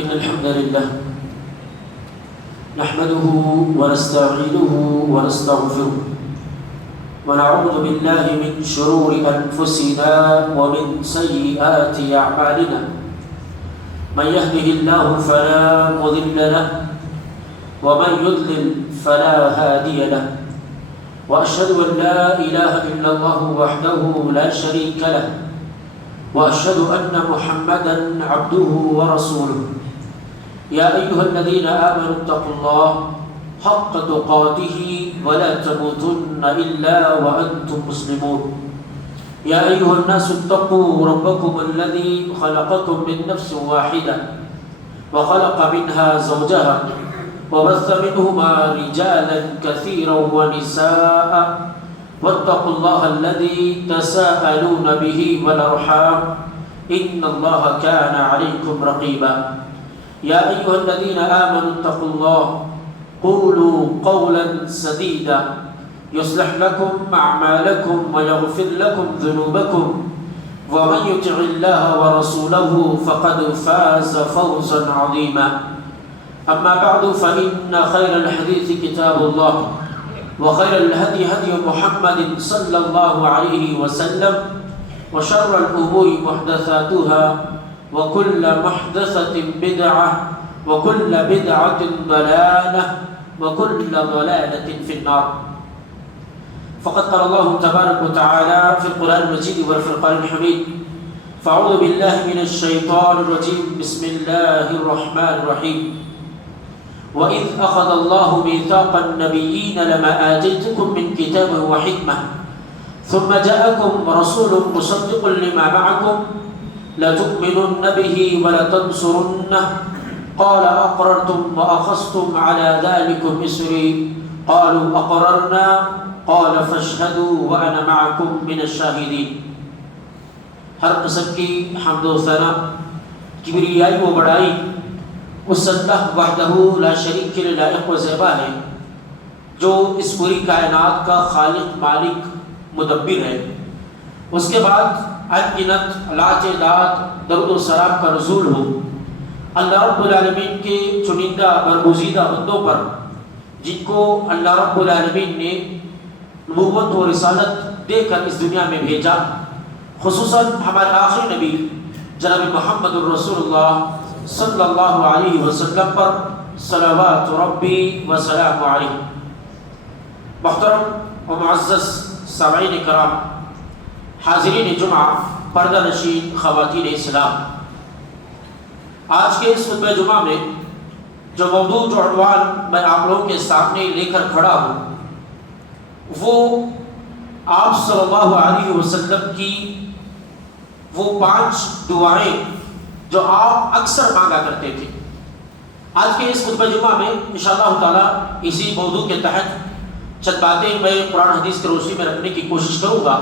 إن الحمد لله نحمده ونستعينه ونستغفره ونعوذ بالله من شرور أنفسنا ومن سيئات أعمالنا من يهده الله فلا مضل له ومن يضلل فلا هادي له وأشهد أن لا إله إلا الله وحده لا شريك له وأشهد أن محمدًا عبده ورسوله يا أيها الذين آمنوا اتقوا الله حق تقاته ولا تموتن إلا وأنتم مسلمون يا أيها الناس اتقوا ربكم الذي خلقكم من نفس واحدة وخلق منها زوجها وبث منهما رجالا كثيرا ونساء واتقوا الله الذي تساءلون به والأرحام إن الله كان عليكم رقيبا يا أيها الذين آمنوا اتقوا الله قولوا قولا سديدا يصلح لكم أعمالكم ويغفر لكم ذنوبكم ومن يطع الله ورسوله فقد فاز فوزا عظيما أما بعد فإن خير الحديث كتاب الله وخير الهدي هدي محمد صلى الله عليه وسلم وشر الأمور محدثاتها وكل محدثة بدعة وكل بدعة ضلالة وكل ضلالة في النار فقد قال الله تبارك وتعالى في القرآن المجيد والفرقان الحميد فأعوذ بالله من الشيطان الرجيم بسم الله الرحمن الرحيم وإذ أخذ الله ميثاق النبيين لما آتيتكم من كتاب وحكمة ثم جاءكم رسول مصدق لما معكم لتؤمنن به ولتنصرنه قال أقررتم وأخذتم على ذلكم إصري قالوا أقررنا قال فاشهدوا وأنا معكم من الشاهدين ہر قسم کی حمد و ثنا کبریائی و بڑائی اس اللہ وحدہ لا شریک کے لیے لائق و زیبا ہے جو اس پوری کائنات کا خالق مالک مدبر ہے۔ اس کے بعد انگنت لاجداد درود و سلام کا نزول ہو اللہ رب العالمین کے چنندہ برگزیدہ بندوں پر جن کو اللہ رب العالمین نے نبوت و رسالت دے کر اس دنیا میں بھیجا، خصوصاً ہمارے آخری نبی جناب محمد الرسول اللہ صلی اللہ علیہ وسلم پر صلوات ربی و سلام علیہ۔ محترم و معزز سامعین کرام، حاضرین جمعہ، پردہ نشین خواتین اسلام، آج کے اس خطبہ جمعہ میں جو موضوع جو عنوان میں آپ لوگوں کے سامنے لے کر کھڑا ہوں وہ آپ صلی اللہ علیہ وسلم کی وہ 5 دعائیں جو آپ اکثر مانگا کرتے تھے۔ آج کے اس خطبہ جمعہ میں انشاءاللہ تعالی اسی موضوع کے تحت چند باتیں میں قرآن حدیث کی روشنی میں رکھنے کی کوشش کروں گا۔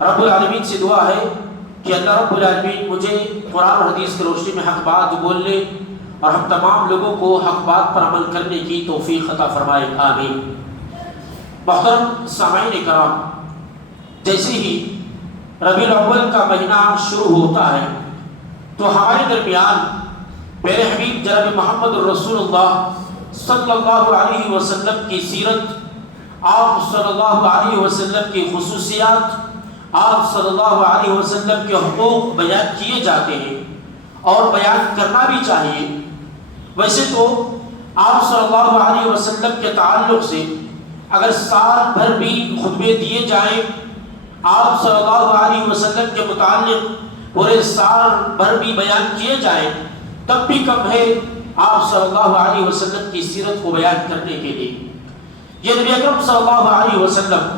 رب العالمین سے دعا ہے کہ اللہ رب العالمین مجھے قرآن اور حدیث کی روشنی میں حق بات بولنے اور ہم تمام لوگوں کو حق بات پر عمل کرنے کی توفیق عطا فرمائے، آمین۔ محترم سامعین کرام، جیسے ہی ربیع الاول کا مہینہ شروع ہوتا ہے تو ہمارے درمیان میرے حبیب جناب محمد الرسول اللہ صلی اللہ علیہ وسلم کی سیرت، آپ صلی اللہ علیہ وسلم کی خصوصیات، آپ صلی اللہ علیہ وسلم کے حقوق بیان کیے جاتے ہیں اور بیان کرنا بھی چاہیے۔ ویسے تو آپ صلی اللہ علیہ وسلم کے تعلق سے اگر سال بھر بھی خطبے دیے جائیں، آپ صلی اللہ علیہ وسلم کے متعلق پورے سال بھر بھی بیان کیے جائیں تب بھی کم ہے آپ صلی اللہ علیہ وسلم کی سیرت کو بیان کرنے کے لیے۔ یہ نبی اکرم صلی اللہ علیہ وسلم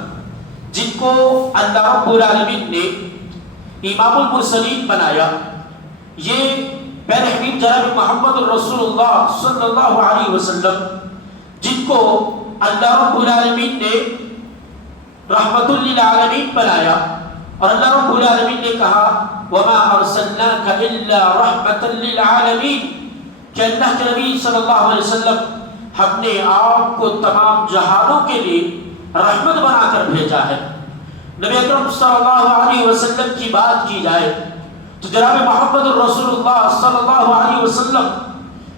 جن کو اللہ رب العالمین نے امام المرسلین بنایا، یہ میرے حبیب جناب محمد الرسول اللہ صلی اللہ علیہ وسلم جن کو اللہ رب العالمین نے رحمت للعالمین بنایا، اور اللہ رب العالمین نے کہا وما ارسلناک الا رحمت للعالمین، کہ اللہ کے نبی صلی اللہ علیہ وسلم ہم نے آپ کو تمام جہانوں کے لیے رحمت بنا کر بھیجا ہے۔ نبی اکرم صلی اللہ علیہ وسلم کی بات کی جائے تو جناب محمد الرسول اللہ صلی اللہ علیہ وسلم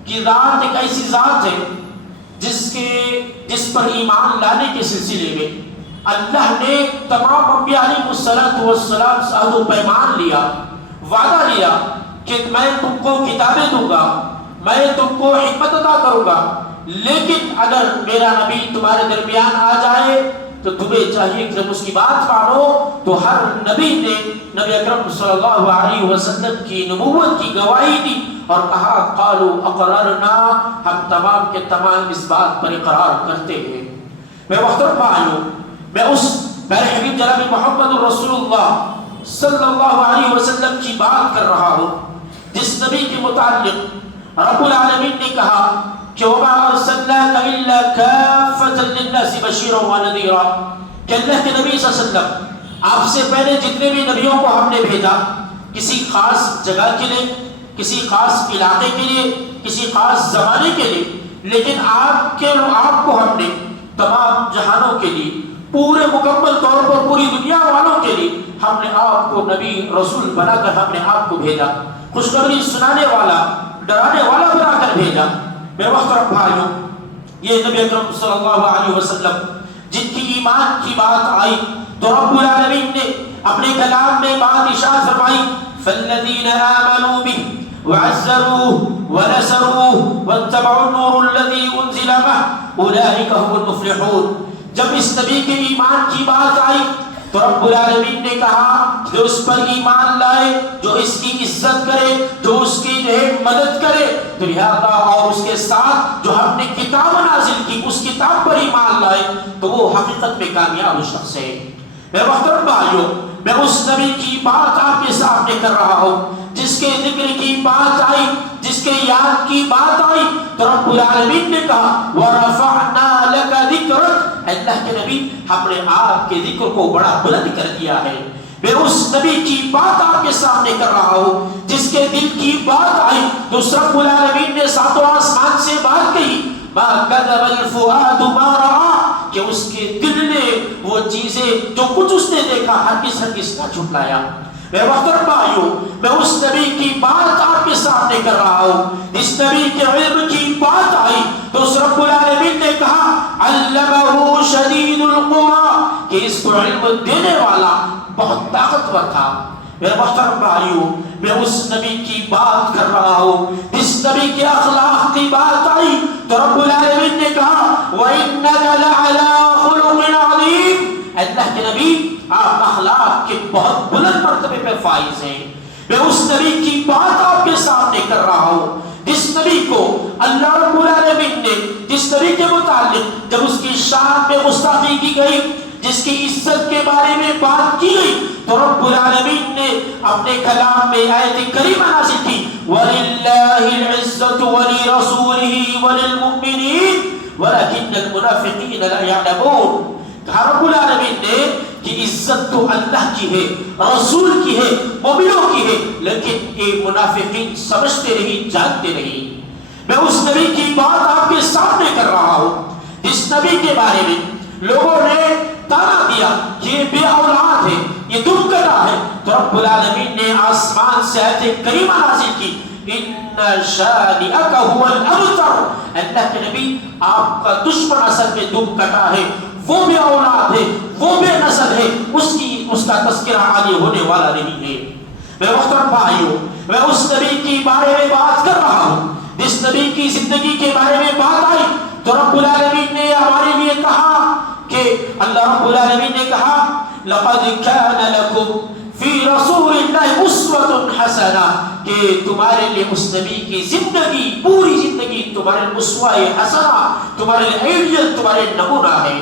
کہ ذات ایک ایسی ذات ہے جس پر ایمان لانے کے سلسلے میں اللہ نے تمام انبیاء علیہ السلام سے عہد و پیمان لیا، وعدہ لیا کہ میں تم کو کتابیں دوں گا، میں تم کو حکمت عطا کروں گا، لیکن اگر میرا نبی تمہارے درمیان آ جائے تو تمہیں چاہیے کہ جب اس کی بات مانو۔ تو ہر نبی نے نبی اکرم صلی اللہ علیہ وسلم کی نبوت کی گواہی دی اور کہا قالوا اقررنا، ہم تمام کے تمام اس بات پر اقرار کرتے ہیں۔ میں محترم بھائیوں، میں اس پیارے حبیب جناب محمد رسول اللہ صلی اللہ علیہ وسلم کی بات کر رہا ہوں جس نبی کے متعلق رب العالمین نے کہا کہ وما ارسلناک الا کافۃ للناس بشیرا ونذیرا، کہ اللہ کے نبی صلی اللہ علیہ وسلم آپ سے پہلے جتنے بھی نبیوں کو ہم نے بھیجا کسی خاص جگہ کے لیے، کسی خاص علاقے کے لیے، کسی خاص زمانے کے لیے، لیکن آپ کو ہم نے تمام جہانوں کے لیے، پورے مکمل طور پر پوری دنیا والوں کے لیے ہم نے آپ کو نبی رسول بنا کر ہم نے آپ کو بھیجا، خوشخبری سنانے والا، ڈرانے والا بنا کر بھیجا۔ میرے محترم بھائیوں، یہ نبی اکرم صلی اللہ علیہ وسلم جن کی ایمان کی بات آئی تو رب العالمین نے اپنے کلام میں بات ارشاد فرمائی فالذین آمنوا به وعزروه ونصروه واتبعوا النور الذي انزل معه اولئک هم المفلحون۔ جب اس نبی کے ایمان کی بات آئی تو رب العالمین نے کہا کہ اس پر ایمان لائے جو اس کی عزت کرے، جو اس کی مدد کرے، تو لہذا اور اس کے ساتھ جو ہم نے کتاب نازل کی اس کتاب پر ایمان لائے تو وہ حقیقت میں کامیاب شخص ہے۔ میرے محترم بھائیوں، میں اس نبی کی بات آپ کے سامنے کر رہا ہوں جس کے ذکر کی بات آئی، جس کے یاد کی بات آئی تو رب العالمین نے کہا وَرَفَعْنَا لَكَ ذِكْرَكَ، اللہ کے نبی ہم نے آپ کے ذکر کو بڑا بلند کر دیا ہے۔ میں اس نبی کی بات آپ کے سامنے کر رہا ہوں جس کے دل کی بات آئی تو رب العالمین نے ساتوں آسمان سے بات کہی مَا كَذَبَ الْفُؤَادُ مَا رَأَىٰ، کہ اس کے دل نے وہ چیزیں جو کچھ اس نے دیکھا ہرگز نہ جھٹلایا۔ میرے محترم بھائیوں، میں اس نبی کی بات آپ کے سامنے کر رہا ہوں، اس نبی کے علم کی بات آئی تو اس رب العالمین نے کہا علمہ شدید القویٰ، کہ اس کو علم دینے والا بہت طاقتور تھا۔ میرے محترم بھائیوں، میں اس نبی کی بات کر رہا ہوں، اس نبی کے اخلاق کی بات آئی تو رب العالمین نے کہا وَإِنَّكَ لَعَلَىٰ خُلُقٍ عَظِيمٍ، اللہ کے نبی آپ اخلاق کے بہت بلند مرتبے پہ فائز ہیں۔ میں اس نبی کی بات آپ کے سامنے کر رہا ہوں جس نبی کو اللہ رب العالمین نے، جس نبی کے متعلق جب اس کی شان میں گستاخی کی گئی، جس کی عزت کے بارے میں بات کی گئی تو رب العالمین نے اپنے کلام میں آیت کریمہ نازل کی وَلِلَّهِ الْعِزَّةُ وَلِرَسُولِهِ وَلِلْمُؤْمِنِينَ وَلَكِنَّ الْمُنَافِقِينَ لَا يَعْلَمُونَ۔ کہا رب العالمین نے کہ عزت تو اللہ کی ہے، رسول کی ہے، مومنوں کی ہے، لیکن یہ منافقین سمجھتے نہیں، جانتے نہیں۔ میں اس نبی کی بات آپ کے سامنے کر رہا ہوں جس نبی کے بارے میں لوگوں نے تانا دیا کہ یہ بے اولاد ہے، یہ دم کٹا ہے، تو رب العالمین نے آسمان سے آیت کریمہ نازل کی ان شانئک هو الابتر، اللہ کے نبی آپ کا دشمن اصل میں دم کٹا ہے، وہ بے اولاد ہے، وہ بے نسل ہے، اس کا تذکرہ آگے ہونے والا نہیں ہے۔ میرے محترم بھائیوں، میں اس نبی کی بارے میں بات کر رہا ہوں جس نبی کی زندگی کے بارے میں بات آئی تو رب العالمین نے ہمارے لیے کہا کہ اللہ رب العالمین نے کہا لقد كان لكم فی رسول اللہ اسوۃ حسنہ، کہ تمہارے لیے اس نبی کی زندگی، پوری زندگی تمہارے اسوہ حسنہ، تمہارے آئیڈیل، تمہارے نمونہ ہے۔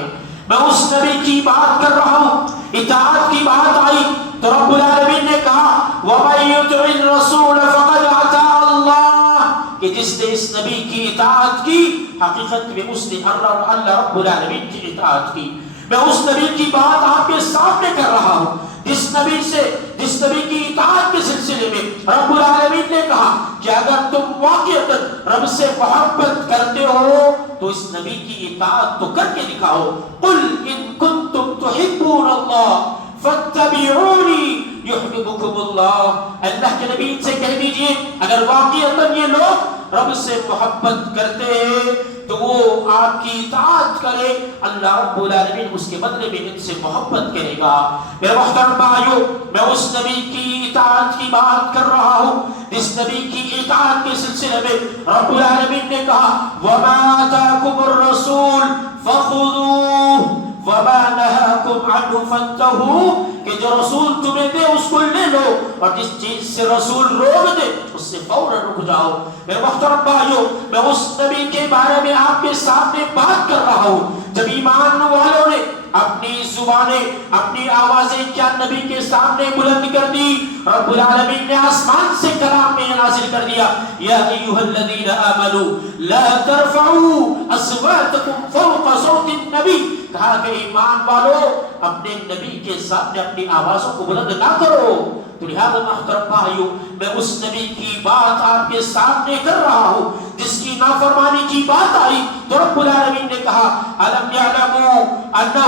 میں اس نبی کی بات کر رہا ہوں، اطاعت کی بات آئی تو رب العالمین نے کہا وَمَن يُطِعِ الرَّسُولَ فَقَدْ أَطَاعَ اللَّهَ، کہ جس نے اس نبی کی اطاعت کی حقیقت میں اس نے اللہ رب العالمین کی اطاعت کی۔ میں اس نبی کی بات آپ کے سامنے کر رہا ہوں جس نبی کی اطاعت کے سلسلے میں رب العالمین نے کہا کہ اگر تم واقعتاً رب سے محبت کرتے ہو تو اس نبی کی اطاعت تو کر کے دکھاؤ۔ قل ان کنتم تحبون اللہ فاتبعونی یحببکم اللہ، اللہ کے نبی سے کہہ دیجئے اگر واقعتاً یہ لوگ رب سے محبت کرتے ہیں تو وہ آپ کی اطاعت کرے، اللہ رب العالمین اس کے بدلے میں ان سے محبت کرے گا۔ میرے محترم بھائیو، میں اس نبی کی اطاعت کی بات کر رہا ہوں جس نبی کی اطاعت کے سلسلے میں رب العالمین نے کہا وَمَا آتَاكُمُ الرَّسُولُ فَخُذُوهُ وَمَا نَهَاكُمْ عَنْهُ فَانْتَهُوا، کہ جو رسول تمہیں دے اس کو لے لو اور جس چیز سے رسول روک دے اس سے فوراً رک جاؤ۔ میرے محترم بھائیو، میں اس نبی کے بارے میں آپ کے سامنے بات کر رہا ہوں جب ایمان والوں نے اپنی زبانیں، اپنی آوازیں کیا نبی کے سامنے بلند کر دی، رب العالمین نے آسمان سے کلام میں نازل کر دیا یا ایھا الذین آمنوا لا ترفعوا اصواتکم فوق صوت النبی، کہا کہ ایمان والو اپنے نبی کے سامنے اپنی آوازوں کو بلند نہ کرو۔ تو لہذا محترم بھائیو، میں اس نبی کی بات آپ کے سامنے کر رہا ہوں جس کی نافرمانی کی بات آئی تو رب العالمین نے کہا الم یعلموا انہ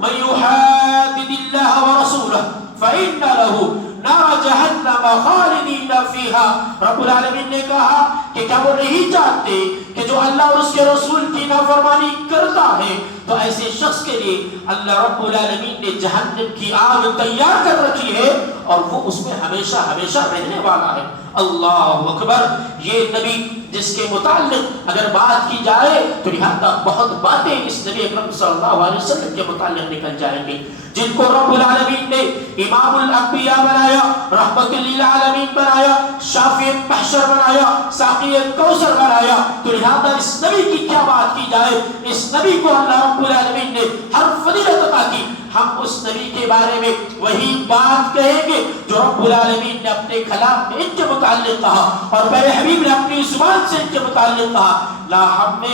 من یحادد اللہ ورسولہ فإن له نار جہنم خالدین فیہا۔ رب العالمین نے کہا کہ کیا وہ نہیں جانتے کہ جو اللہ اور اس کے رسول کی نافرمانی کرتا ہے تو ایسے شخص کے لیے اللہ رب العالمین نے جہنم کی آگ تیار کر رکھی ہے اور وہ اس میں ہمیشہ ہمیشہ رہنے والا ہے۔ اللہ اکبر۔ یہ نبی جس کے متعلق اگر بات کی جائے تو لہذا بہت باتیں اس نبی اکرم صلی اللہ علیہ وسلم کے متعلق نکل جائیں گے، جن کو رب العالمین نے امام الانبیاء بنایا، رحمت للعالمین بنایا، شافع محشر بنایا، ساقی کوثر بنایا۔ تو لہذا اس نبی کی کیا بات کی جائے، اس نبی کو اللہ رب العالمین نے ہر فضیلت عطا کی۔ ہم اس نبی کے بارے میں وہی بات کہیں گے جو رب العالمین نے اپنے کلام میں ان کے متعلق کہا اور میرے حبیب نے اپنی زبان سے ان کے متعلق کہا۔ نہ ہم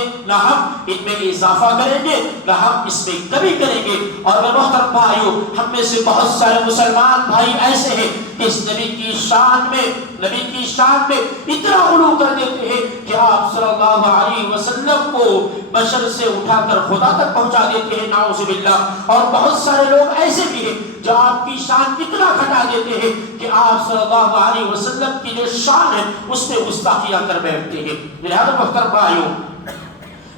ان میں اضافہ کریں گے نہ ہم اس میں کمی کریں گے۔ اور میرے محترم بھائیو، ہم میں سے بہت سارے مسلمان بھائی ایسے ہیں کہ اس نبی کی شان میں اتنا غلو کر دیتے ہیں کہ آپ صلی اللہ علیہ وسلم کو بشر سے اٹھا کر خدا تک پہنچا دیتے ہیں، نعوذ باللہ۔ اور بہت سارے لوگ ایسے بھی ہیں جو آپ کی شان اتنا گھٹا دیتے ہیں کہ آپ صلی اللہ علیہ وسلم کی جو شان ہے اس میں گستاخیاں کر بیٹھتے ہیں۔ لہذا محترم بھائیو،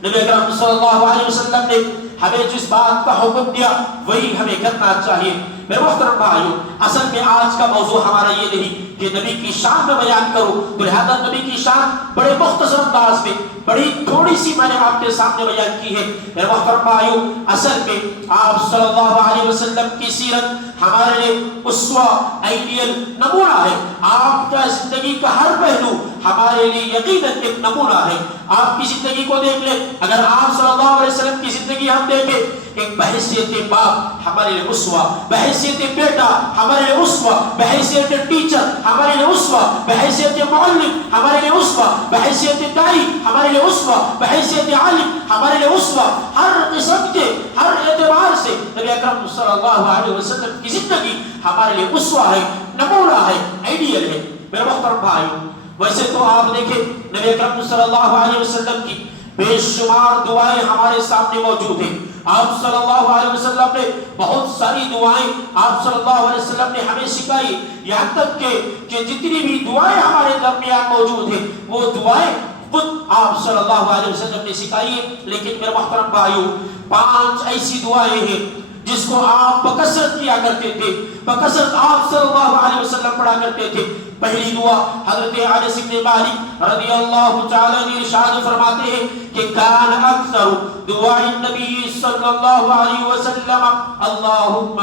نبی اکرم صلی اللہ علیہ وسلم نے ہمیں جس بات کا حکم دیا وہی ہمیں کرنا چاہیے۔ میرے محترم بھائیو، اصل میں آج کا موضوع ہمارا یہ نہیں کہ نبی کی شان میں بیان کرو، تو لہذا نبی کی شان بڑے مختصر انداز میں بڑی تھوڑی سی میں نے آپ کے سامنے بیان کی ہے۔ میرے محترم بھائیو، اصل میں آپ صلی اللہ علیہ وسلم کی سیرت ہمارے لیے اسوہ آئیڈیل نمونہ ہے۔ آپ کا زندگی کا ہر پہلو ہمارے لیے یقیناً ایک نمونہ ہے۔ آپ کی زندگی کو دیکھ لیں، اگر آپ صلی اللہ علیہ وسلم کی زندگی ہم دیکھیں، ایک بحیثیت باپ ہمارے لیے اسوہ، بحیثیت بیٹا ہمارے لیے اسوہ، بحیثیت ٹیچر ہمارے لیے اسوہ، بحیثیت معلم ہمارے لیے اسوہ، بحیثیت دائی ہمارے لیے اسوہ، بحیثیت عالم ہمارے لیے اسوہ۔ ہر قسم کے ہر اعتبار سے نبی اکرم صلی اللہ علیہ وسلم کی زندگی ہمارے لیے اسوہ ہے، نمونہ ہے، آئیڈیل ہے۔ میرے محترم بھائیو، ویسے تو آپ دیکھیں نبی اکرم صلی اللہ علیہ وسلم کی بے شمار دعائیں ہمارے سامنے موجود ہیں۔ آپ صلی اللہ علیہ وسلم نے بہت ساری دعائیں آپ صلی اللہ علیہ وسلم نے ہمیں سکھائی، یہاں تک کہ جتنی بھی دعائیں ہمارے درمیان موجود ہیں وہ دعائیں خود آپ صلی اللہ علیہ وسلم نے سکھائی ہے۔ لیکن میرے محترم بھائیو، 5 ایسی دعائیں ہیں جس کو آپ بکثرت کیا کرتے تھے، بکثرت آپ صلی اللہ علیہ وسلم پڑھا کرتے تھے۔ پہلی دعا حضرت انس بن مالک رضی اللہ تعالی عنہ ارشاد فرماتے ہیں کہ کان اکثر دعاء النبی صلی اللہ علیہ وسلم اللہم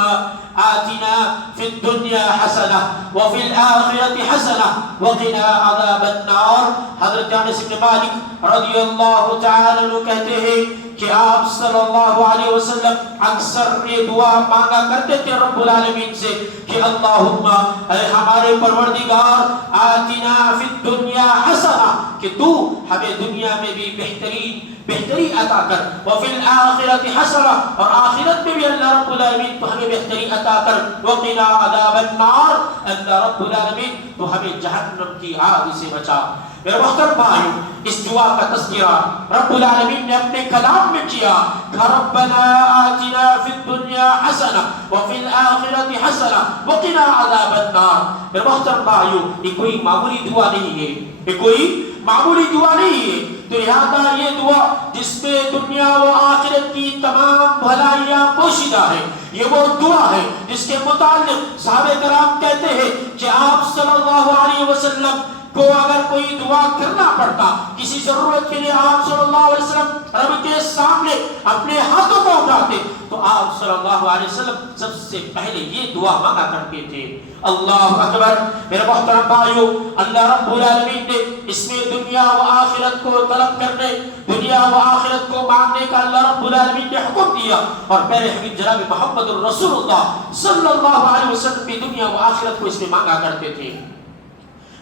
آتنا فی الدنیا حسنہ وفی الآخرة حسنہ وقنا عذاب النار۔ حضرت انس بن مالک رضی اللہ تعالی عنہ کہتے ہیں کہ آپ صلی اللہ علیہ وسلم اکثر یہ دعا مانگا کرتے تھے رب العالمین سے کہ اللہم اے ہمارے پروردگار آتنا فی الدنیا حسنہ، کہ تو ہمیں دنیا میں بھی بہتری عطا کر، وفی الآخرة حسنہ اور آخرت میں بھی اللہ رب العالمین تو ہمیں بہتری عطا کر، وقنا عذاب النار اللہ رب العالمین تو ہمیں جہنم کی آگ سے بچا۔ میرے محترم بھائیو، اس دعا کا تذکرہ رب العالمین نے اپنے کلام میں کیا کہ ربنا آتنا فی الدنیا حسنہ وفی الآخرة حسنہ وقنا عذاب النار۔ میرے محترم بھائیو، یہ کوئی معمولی دعا نہیں ہے، یہ کوئی معمولی دعا نہیں ہے. تو لہذا یہ دعا جس میں دنیا و آخرت کی تمام بھلائیاں پوشیدہ ہے، یہ وہ دعا ہے جس کے متعلق صحابہ کرام کہتے ہیں کہ آپ صلی اللہ علیہ وسلم کو اگر کوئی دعا کرنا پڑتا، کسی ضرورت کے لیے آپ صلی اللہ علیہ وسلم رب کے سامنے اپنے ہاتھوں کو اٹھاتے تو آپ صلی اللہ علیہ وسلم سب سے پہلے یہ دعا مانگا کرتے تھے. اللہ اکبر. میرے محترم بھائیو، اللہ رب العالمین نے اس میں دنیا و آخرت کو طلب کرنے، دنیا و آخرت کو مانگنے کا اللہ رب العالمین نے حکم دیا، اور میرے حبیب جناب محمد الرسول اللہ صلی اللہ علیہ وسلم بھی دنیا و آخرت کو اس میں مانگا کرتے تھے.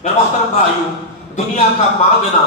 میرے محترم بھائیو، دنیا کا مانگنا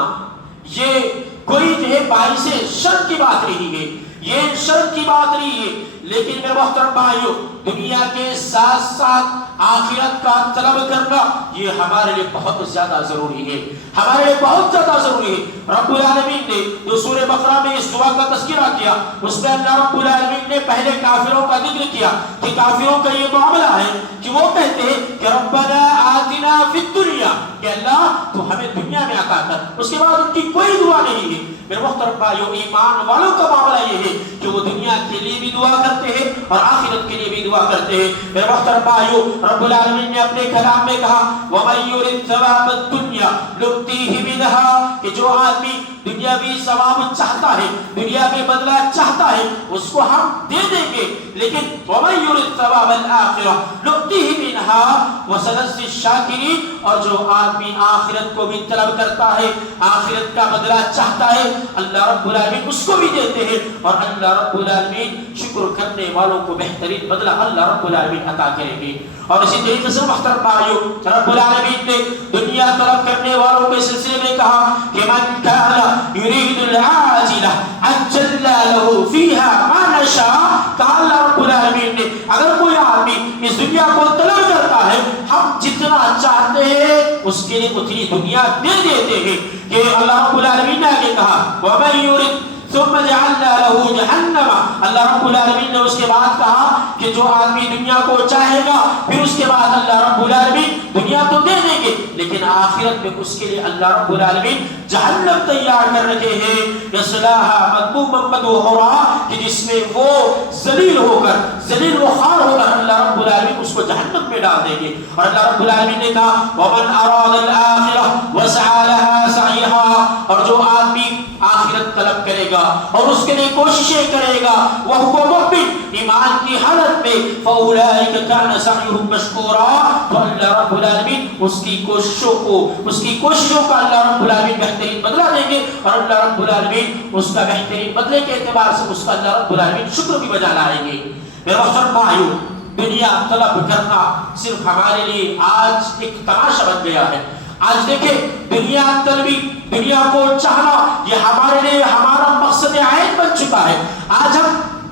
یہ کوئی جو ہے باعث شرک کی بات نہیں ہے، یہ شرک کی بات نہیں ہے، لیکن میرے محترم بھائیو دنیا کے ساتھ ساتھ آخرت کا طلب کرنا یہ ہمارے لیے بہت زیادہ ضروری ہے، ہمارے لیے بہت زیادہ ضروری ہے. رب العالمین نے جو سورہ بقرہ میں اس دعا کا تذکرہ کیا، اس میں اللہ رب العالمین نے پہلے کافروں کا ذکر کیا کہ کافروں کا یہ معاملہ ہے کہ وہ کہتے ہیں کہ ربنا آتنا فی الدنیا، کہ اللہ تو ہمیں دنیا میں عطا کر. اس کے بعد ان کی کوئی دعا نہیں ہے. میرے محترم بھائیو، ایمان والوں کا معاملہ یہ ہے کہ وہ دنیا کے لیے بھی دعا کرتے ہیں اور آخرت کے لیے بھی دعا کرتے ہیں. میرے محترم بھائیو، رب العالمین نے اپنے کلام میں کہا وَمَن يُرِدْ ثَوَابَ الدُّنْيَا نُؤْتِيهِ مِنْهَا، کہ جو آدمی دنیاوی ثواب چاہتا ہے، دنیاوی بدلہ چاہتا ہے، اس کو ہم دے دیں گے. لیکن وَمَن يُرِدْ ثَوَابَ الْآخِرَةِ نُؤْتِيهِ مِنْهَا وَسَنَجْزِي الشَّاكِرِينَ، اور جو آدمی آخرت کو بھی طلب کرتا ہے، آخرت کا بدلہ چاہتا ہے، اللہ رب العالمین اس کو بھی دیتے ہیں، اور اللہ رب العالمین شکر کرنے والوں کو بہترین بدلہ اللہ رب العالمین عطا کریں گے. اور اسی طریقے سے محترم بھائیو، رب العالمین نے دنیا طلب کرنے والوں کے سلسلے میں کہا کہ من کان یرید العاجلہ عجلنا له فیہا ما نشاء، کہا اللہ رب العالمین نے اگر کوئی آدمی اس دنیا کو طلب کرتا ہے، ہم جتنا چاہتے ہیں اس کے لیے اتنی دنیا دے دیتے ہیں. کہ اللہ رب العالمین نے آگے کہا وَمَن يُرِدْ ثُمَّ جَعَلْنَا لَهُ جَهَنَّمَ، اللہ رب العالمین نے اس کے بعد کہا کہ جو آدمی دنیا کو چاہے گا، پھر اس کے بعد اللہ رب العالمین دنیا تو دے دیں گے، لیکن آخرت میں اس کے لیے اللہ رب العالمین جہنم تیار کر رکھے ہیں. یصلاها مذموما مدحورا، کہ جس میں وہ ذلیل ہو کر، ذلیل و خوار ہو کر اللہ رب العالمین اس کو جہنم میں ڈال دیں گے. اور اللہ رب العالمین نے کہا وَمَنْ أَرَادَ الْآخِرَةَ وَسَعَى لَهَا سَعْيَهَا، اور جو آدمی آخرت طلب کرے گا اور اس کے لیے کوششیں کرے گا، وہ مؤمن ایمان کی حالت میں، فَأُولَٰئِكَ كَانَ سَعْيُهُمْ مَشْكُورًا، تو اللہ رب العالمین اس کی کوششوں کا اللہ رب العالمین بہترین بدلہ دیں گے، اور اللہ رب العالمین اس کا بہترین بدلے کے اعتبار سے اس کا اللہ رب العالمین شکر بھی بجا لائیں گے. میرے محترم بھائیو، دنیا طلب کرنا صرف ہمارے لیے آج ایک تماشا بن گیا ہے. آج دیکھیں دنیا طلبی، دنیا کو چاہنا یہ ہمارے لیے ہمارا مقصد عین بن چکا ہے. آج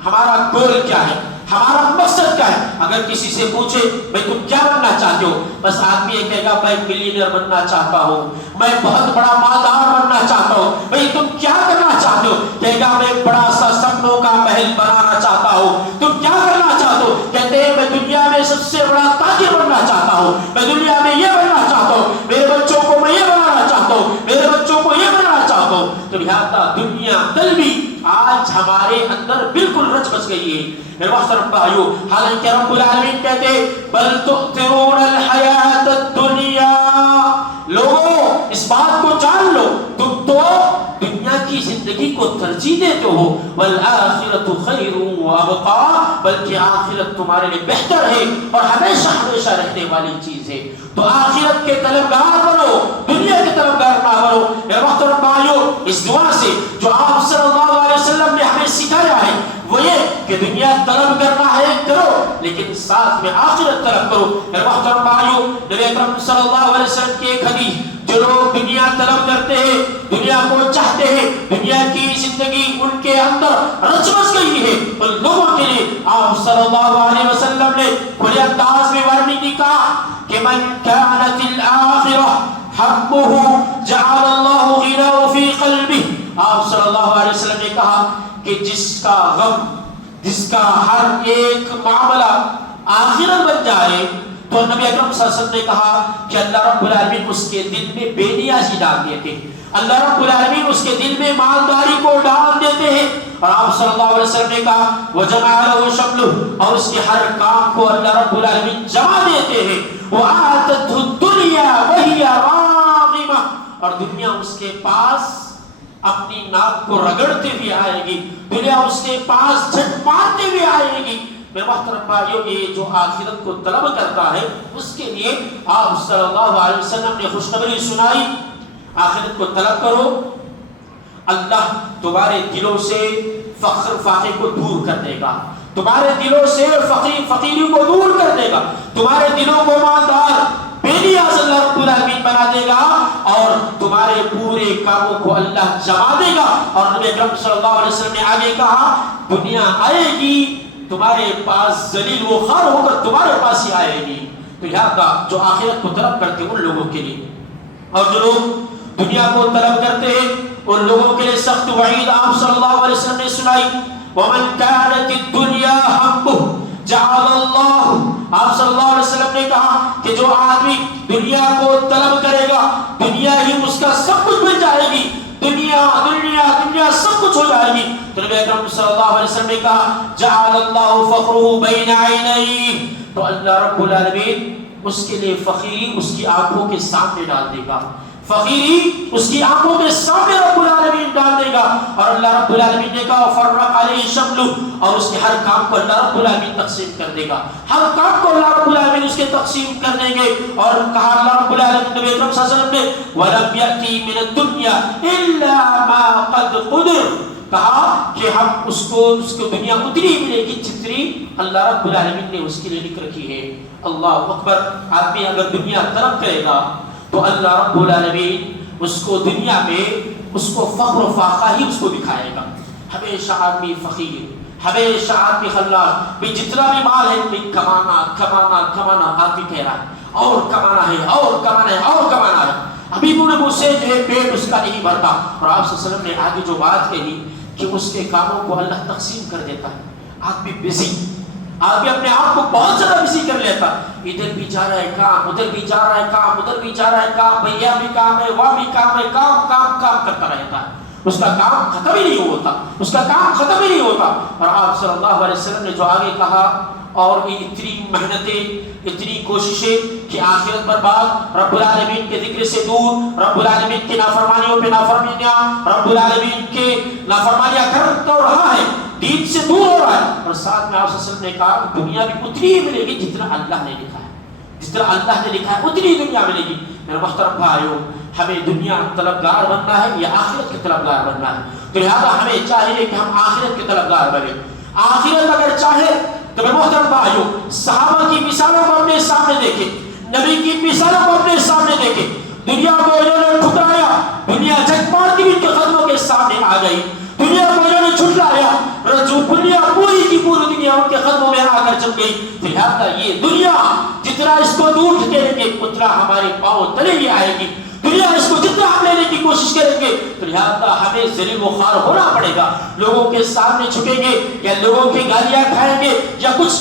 ہمارا گول کیا ہے، ہمارا مقصد کیا ہے؟ اگر کسی سے پوچھے بھائی تم کیا بننا چاہتے ہو، بس آدمی یہ کہے گا میں ملینئر بننا چاہتا ہوں، میں بہت بڑا مالدار بننا چاہتا ہوں. بھائی تم کیا کرنا چاہتے ہو؟ کہے گا میں بڑا سا سپنوں کا محل بنانا چاہتا ہوں. تم کیا کرنا چاہتے ہو؟ کہتے ہیں میں دنیا میں سب سے بڑا تاجر بننا چاہتا ہوں، میں دنیا میں یہ بننا چاہتا ہوں، میرے بچوں کو میں یہ بنانا چاہتا ہوں، میرے بچوں کو یہ بنانا چاہتا ہوں. تو لہذا دنیا طلبی آج ہمارے اندر بالکل رچ بچ گئی ہے. میرے محترم بھائیو، حالانکہ رب العالمین کہتے بل تؤثرون الحیات الدنیا، لوگوں اس بات کو جان لو تم تو دنیا کی زندگی کو ترجیح دیتے ہو، والآخرۃ خیر وابقا، بلکہ آخرت تمہارے لیے بہتر ہے اور ہمیشہ ہمیشہ رہنے والی چیز ہے. تو آخرت کے طلبگار بنو، دنیا کے طلبگار نہ بنو. میرے محترم بھائیو، اس دعا سے جو آپ صلی اللہ علیہ وسلم نے ہمیں سکھایا ہے وہ یہ کہ دنیا طلب کرنا ہے کرو، لیکن ساتھ میں آخرت طلب کرو. میرے محترم بھائیو، نبی اکرم صلی اللہ علیہ وسلم کی ایک حدیث، جو لوگ دنیا طلب کرتے ہیں، دنیا کو چاہتے ہیں، دنیا کی زندگی ان کے اندر رچ بس گئی ہے، ان لوگوں کے لیے آپ صلی اللہ علیہ وسلم نے کھلے انداز میں وارننگ کہا کہ من كانت الآخرة حبه جعل الله غناه في قلبه. آپ صلی اللہ علیہ وسلم نے کہا کہ جس کا غم، جس کا ہر ایک معاملہ آخرت بن جائے تو نبی اکرم صلی اللہ علیہ وسلم نے کہا کہ اللہ رب العالمین اس کے دل میں بے نیازی ڈال دیتے ہیں، اللہ رب العالمین اس کے دل میں مالداری کو ڈال دیتے ہیں. اور آپ صلی اللہ علیہ وسلم نے کہا وَجَمَعَ لَهُ شَمْلُهُ، اور اس کے ہر کام کو اللہ رب العالمین جمع دیتے ہیں. وَآتَتْهُ الدُّنْيَا وَهِيَ رَاغِمَةٌ، اور دنیا اس کے پاس اپنی ناک کو رگڑتے ہوئے آئے گی، دنیا اس کے پاس جھٹ مارتے ہوئے آئے گی. میرے محترم بھائیو، یہ جو آخرت کو طلب کرتا ہے اس کے لیے آپ صلی اللہ علیہ وسلم نے خوشخبری سنائی. آخرت کو طلب کرو، اللہ تمہارے دلوں سے فخر فاقے کو دور کر دے گا، تمہارے دلوں سے فقیری کو دور کر دے گا، تمہارے دلوں کو مالدار بے نیاز اللہ رب العالمین بنا دے گا، اور تمہارے پورے کاموں کو اللہ جما دے گا. اور نبی اکرم صلی اللہ علیہ وسلم نے آگے کہا دنیا آئے گی تمہارے پاس ذلیل و خوار ہو کر تمہارے پاس ہی آئے گی. تو یہاں جو آخرت کو طلب کرتے ان لوگوں کے لیے، اور جو لوگ دنیا کو طلب کرتے ہیں ان لوگوں کے لیے سخت وعید آپ صلی اللہ علیہ وسلم نے سنائی. وَمَنْ كَانَتِ الدُّنْيَا هَمُّهُ جَعَلَ اللَّهُ، آپ صلی اللہ علیہ وسلم نے کہا کہ جو آدمی دنیا کو طلب کرے گا دنیا ہی اس کا سب کچھ مل جائے گی، دنیا دنیا دنیا سب کچھ ہو جائے گی. تو نبی اکرم صلی اللہ علیہ وسلم نے کہا جعل اللہ فخرہ بین عینیہ، تو اللہ رب العالمین اس کے لیے فقیری اس کی آنکھوں کے سامنے ڈال دے گا، فقیری اس کی آنکھوں کے سامنے رب العالمین ڈال دے گا. اور اللہ رب العالمین نے کہا فرق علیہ شملہ، اور اس کے ہر کام کو اللہ رب العالمین تقسیم کر دے گا، ہر کام کو اللہ رب العالمین اس کے تقسیم کر دیں گے. اور کہا اللہ رب العالمین نبی اکرم صلی اللہ علیہ وسلم نے وَلَمْ يَأْتِي مِنَ الدُّنْيَا إِلَّا مَا قَدْ قُدِرَ، کہا کہ ہم اس کو دنیا اتنی ملے گی جتنی اللہ رب العالمین نے اس کے لیے لکھ رکھی ہے. اللہ اکبر. آدمی اگر دنیا طلب کرے گا تو اللہ رب العالمین اس کو دنیا میں اس کو فخر و فاقہ ہی اس کو دکھائے گا. ہمیشہ آدمی فقیر، ہمیشہ آدمی خلاص بھی، جتنا بھی مال ہے بھی کمانا کمانا کمانا، آدمی کہہ رہا ہے اور کمانا ہے اور کمانا ہے اور کمانا ہے. ابھی مجھ سے جو ہے پیٹ اس کا نہیں بھرتا. اور آپ صلی اللہ علیہ وسلم نے آگے جو بات کہی کہ اس کے کاموں کو اللہ تقسیم کر دیتا ہے. آدمی بزی، آدمی اپنے آپ کو بہت زیادہ بزی کر لیتا، ادھر بھی جا رہا ہے کام، ادھر بھی جا رہا ہے کام، ادھر بھی جا رہا ہے کام، بھیا بھی کام ہے، وہاں بھی کام ہے، کام کام کام کرتا رہتا ہے. اس کا کام ختم ہی نہیں ہوتا، اس کا کام ختم ہی نہیں ہوتا. اور آپ صلی اللہ علیہ وسلم نے جو آگے کہا، اور یہ اتنی محنتیں، اتنی کوششیں کہ آخرت برباد، رب العالمین کے ذکر سے دور، رب العالمین کی نافرمانیوں پہ نافرمانیاں، رب العالمین کے نافرمانیاں کرتا رہا ہے، دین سے دور ہو رہا ہے. اور ساتھ میں آپ صلی اللہ علیہ وسلم نے کہا کہ دنیا بھی اتنی ہی ملے گی جتنا اللہ نے لکھا ہے، جس طرح اللہ نے لکھا ہے اتنی دنیا ملے گی. میرے محترم بھائیو، ہمیں دنیا طلبگار بننا ہے یا آخرت کے طلبگار بننا ہے؟ تو لہٰذا ہمیں چاہیے کہ ہم آخرت کے طلبگار بنیں. آخرت اگر چاہے تو میرے محترم بھائیو، صحابہ کی مثالوں کو اپنے سامنے دیکھیں، نبی کی مثالوں کو اپنے سامنے دیکھیں. دنیا کو انہوں نے ٹھکرایا، دنیا جھٹمارتی ہوئی ان کے قدموں کے سامنے آ گئی. دنیا کو انہوں نے جھٹلایا، دنیا پوری کی پوری دنیا ان کے قدموں میں آ کر چل گئی. تو لہٰذا یہ دنیا جتنا اس کو دور ٹھکریں گے اتنا ہمارے پاؤں تلے ہی آئے گی. دنیا اس کو جتنا ہم لینے کی کوشش کریں گے تو لہٰذا ہمیں ذلیل و خوار ہونا پڑے گا. لوگوں کے سامنے جھکیں گے یا لوگوں کی گالیاں کھائیں گے یا کچھ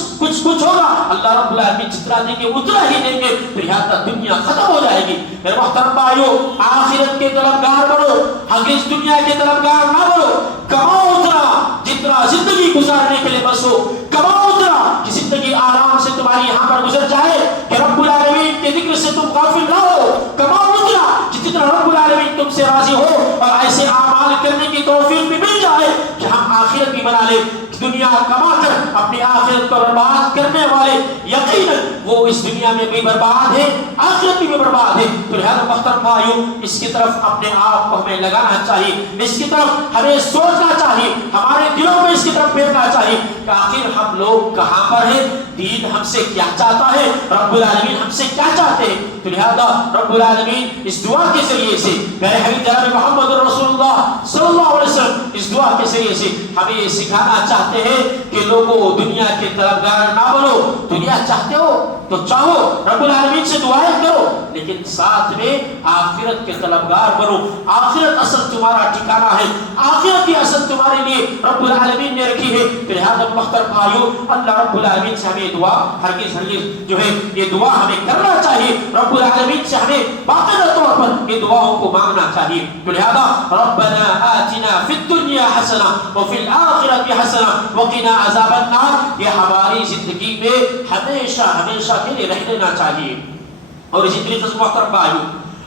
ہوگا. اللہ رب العالمین جتنا دیں گے اتنا ہی دیں گے. تو لہٰذا دنیا ختم ہو جائے گی. میرے محترم بھائیو، آخرت کے طلبگار بنو، اس دنیا کے طلبگار نہ بنو. کماؤ اتنا جتنا زندگی گزارنے کے لیے بس ہو، کماؤ اتنا کہ زندگی آرام سے تمہاری یہاں پر گزر جائے، کہ رب العالمین کے ذکر سے تم غافل نہ ہو. کماؤ اتنا جتنا رب العالمین تم سے راضی ہو، اور ایسے اعمال کرنے کی توفیق بھی مل جائے کہ ہم آخرت بھی بنا لیں. دنیا کما کر اپنی آخرت کو برباد کرنے والے یقیناً وہ اس دنیا میں بھی برباد ہے، آخرت میں بھی برباد ہے. تو لہذا محترم بھائیو، اس کی طرف اپنے آپ کو ہمیں لگانا چاہیے، اس کی طرف ہمیں سوچنا چاہیے، ہمارے دلوں میں اس کی طرف پھیرنا چاہیے کہ آخر ہم لوگ کہاں پر ہیں، دین ہم سے کیا چاہتا ہے، رب العالمین ہم سے کیا چاہتے ہیں. تو لہذا رب العالمین اس دعا کے ذریعے سے میرے حبیب جناب محمد رسول اللہ صلی اللہ علیہ وسلم اس دعا کے ذریعے سے ہمیں یہ سکھانا چاہتے ہیں کہ لوگوں دنیا کے طلبگار نہ بنو. دنیا چاہتے ہو تو چاہو رب العالمین سے دعائیں کرو, لیکن ساتھ میں آخرت کے طلبگار بنو. آخرت اصل تمہارا ٹھکانہ ہے, آخرت کی اصل تمہارے لیے رب العالمین نے رکھی ہے. لہذا محترم بھائیو, اللہ رب العالمین سے ہمیں دعا ہرگز جو ہے یہ دعا ہمیں کرنا چاہیے. رب العالمین سے ہمیں باقاعدہ طور پر یہ دعاؤں کو مانگنا چاہیے. تو لہذا ربنا آتنا فی الدنیا حسنہ وفی الآخرۃ حسنہ وقنا عذاب النار, یہ ہماری زندگی میں ہمیشہ ہمیشہ کے لیے رہ لینا چاہیے. اور اسی طریقے سے محترم بھائیو,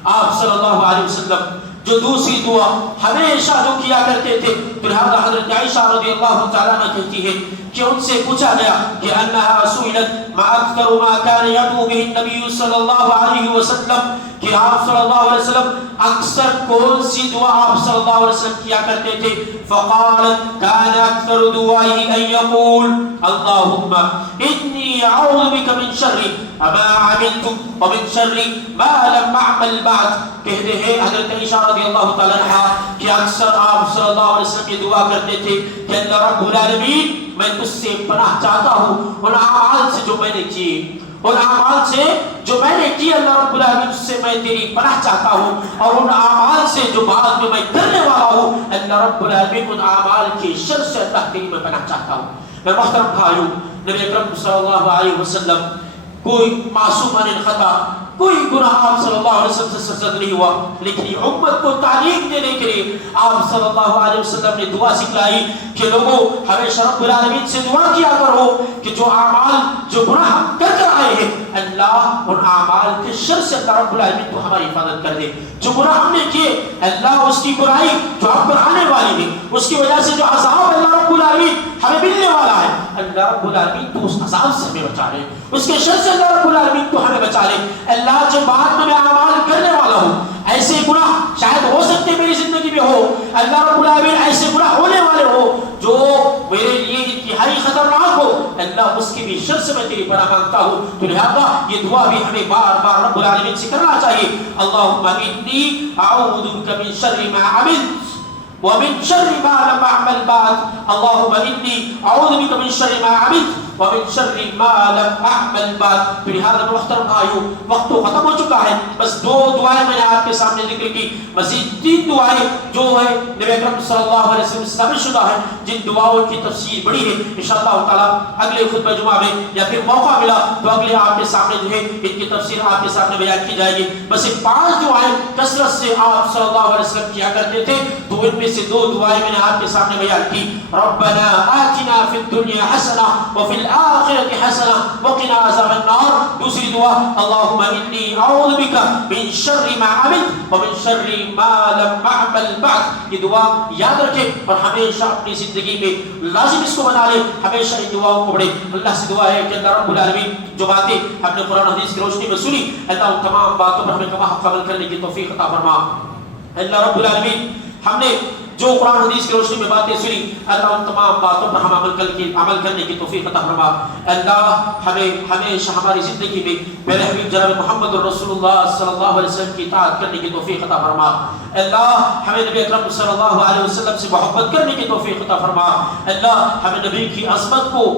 آپ صلی اللہ علیہ وسلم جو دوسری دعا ہمیشہ جو کیا کرتے تھے, تو لہذا حضرت عائشہ رضی اللہ تعالیٰ عنہ کہتی ہے کہ ان سے پوچھا گیا کہ انہا سئلت ما اکثر ما کان یدعو به النبی صلی اللہ علیہ وسلم, کہ آپ صلی اللہ علیہ وسلم اکثر کون سی دعا آپ صلی اللہ علیہ وسلم کیا کرتے تھے؟ فقالت کان اکثر دعائه ان یقول اللہم انی اعوذ بک من شر ما عملت ومن شر ما لم اعمل بعد. کہتے ہیں حضرت عائشہ رضی اللہ تعالیٰ عنہ کہ اکثر آپ صلی اللہ علیہ وسلم یہ دعا کرتے تھے کہ اللہ رب العالمین میں تجھ سے پناہ چاہتا ہوں ان اعمال سے جو میں نے کیے, ان اعمال سے جو میں نے کیے اللہ رب العالمین سے میں تیری پناہ چاہتا ہوں, اور ان اعمال سے جو بعد میں کرنے والا ہوں اللہ رب العالمین ان اعمال کے شر سے اللہ تیری میں پناہ چاہتا ہوں. میں محترم بھائیو, نبی اکرم صلی اللہ علیہ وسلم کوئی معصوم عن الخطا, کوئی گناہ آپ صلی اللہ علیہ وسلم سے سرزد نہیں ہوا, لیکن امت کو تعلیم دینے کے لیے آپ صلی اللہ علیہ وسلم نے دعا سکھلائی کہ لوگوں ہمیشہ رب العالمین سے دعا کیا کرو کہ جو اعمال جو گناہ ہم کر آئے ہیں اللہ ان اعمال کے شر سے اللہ رب العالمین تو ہماری حفاظت کر دے. جو گناہ ہم نے کیے اللہ اس کی برائی جو ہم پر آنے والی ہے, اس کی وجہ سے جو عذاب اللہ رب العالمین ہمیں ملنے والا ہے, اللہ رب العالمین تو اس عذاب سے ہمیں بچا لے, اس کے شر سے اللہ رب العالمین تو ہمیں بچا لے. اللہ جو بعد میں اعمال کرنے والا ہوں, ایسے گناہ شاید ہو سکتے میری زندگی میں ہو, اللہ رب العالمین ایسے گناہ ہونے والے ہو جو میرے لیے انتہائی خطرناک ہو, اللہ اس کی بھی شر سے میں تیری پناہ مانگتا ہوں. تو لہذا یہ دعا بھی ہمیں بار بار رب العالمین سے کرنا چاہیے. اللہم انی اعوذ بک من شر ما عملت ومن شر ما لم اعمل بعد. اللہم انی اعوذ بک من شر ما عملت ومن شر ما لم اعمل بعد. تو لہذا محترم بھائیو, وقت تو ختم ہو چکا ہے, بس دو دعائیں میں نے آپ کے سامنے ذکر کی, مزید 3 دعائیں جو ہے نبی اکرم صلی اللہ علیہ وسلم سے ثابت شدہ ہیں, جن دعاؤں کی تفسیر بڑی ہے. انشاءاللہ تعالی اگلے خطبہ جمعہ میں یا پھر موقع ملا تو اگلے آپ کے سامنے جو ہے ان کی تفسیر آپ کے سامنے بیان کی جائے گی. بس یہ 5 دعائیں کثرت سے آپ صلی اللہ علیہ وسلم کیا کرتے تھے, تو ان میں سے 2 دعائیں میں نے آپ کے سامنے بیان کی. ربنا آتنا فی الدنیا حسنہ وفی الآخرۃ حسنہ وقنا عذاب النار. دوسری دعا اللہم انی اعوذ بک من شر ما عملت ومن شر ما لم اعمل بعد. یہ دعا یاد رکھیں اور ہمیشہ اپنی زندگی میں لازم اس کو بنا لیں, ہمیشہ ان دعاؤں کو پڑھیں. اللہ سے دعا ہے کہ اللہ رب العالمین جو باتیں ہم نے قرآن حدیث کی روشنی میں سنی, اللہ ان تمام باتوں پر ہمیں کما حق عمل کرنے کی توفیق عطا فرما. اللہ رب العالمین ہم نے جو قرآن حدیث کی روشنی میں باتیں سنی, اللہ ان تمام باتوں پر ہم عمل کرنے کی توفیق عطا فرما. اللہ ہمیں ہمیشہ ہماری زندگی میں میرے حبیب جناب محمد رسول اللہ صلی اللہ علیہ وسلم کی اطاعت کرنے کی توفیق عطا فرما. اللہ ہمیں نبی اکرم صلی اللہ علیہ وسلم سے محبت کرنے کی توفیق عطا فرما. اللہ ہمیں نبی کی عظمت کو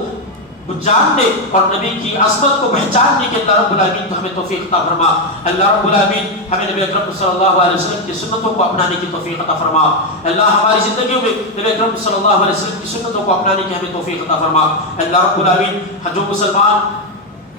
جاننے اور نبی کی عظمت کو پہچاننے کے اللہ رب العالمین تو ہمیں توفیق عطا فرما. اللہ رب العالمین ہمیں نبی اکرم صلی اللہ علیہ وسلم کی سنتوں کو اپنانے کی توفیق عطا فرما. اللہ ہماری زندگیوں میں نبی اکرم صلی اللہ علیہ وسلم کی سنتوں کو اپنانے کی ہمیں توفیق عطا فرما. اللہ رب العالمین جو مسلمان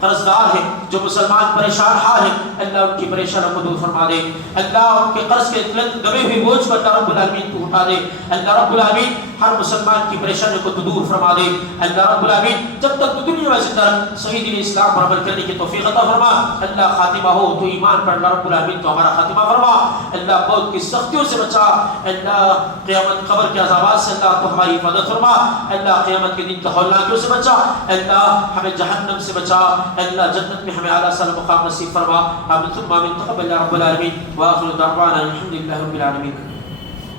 قرض دار ہے, جو مسلمان پریشان حال ہے, اللہ ان کی پریشانوں کو دور فرما دے. اللہ ان کے قرض کے دبے ہوئے بوجھ کو اللہ رب العالمین کو اٹھا دے. اللہ رب العالمین ہر مسلمان کی پریشانیوں کو دور فرما دے. اللہ رب العالمین جب تک دنیا میں زندہ صحیح دین اسلام پر عمل کرنے کی توفیق عطا فرما. اللہ خاتمہ ہو تو ایمان پر اللہ رب العالمین تو ہمارا خاتمہ فرما. اللہ موت کی سختیوں سے بچا. اللہ قیامت قبر کے عذابات سے اللہ تو ہماری حفاظت فرما. اللہ قیامت کے دن کا ہولناکیوں سے بچا. اللہ ہمیں جہنم سے بچا. اللہ جنت میں ہمیں اعلیٰ سال مقام نصیب فرما. آمین ثم آمین. تقبل رب العالمین. وآخر دعوانا الحمد للہ رب العالمین.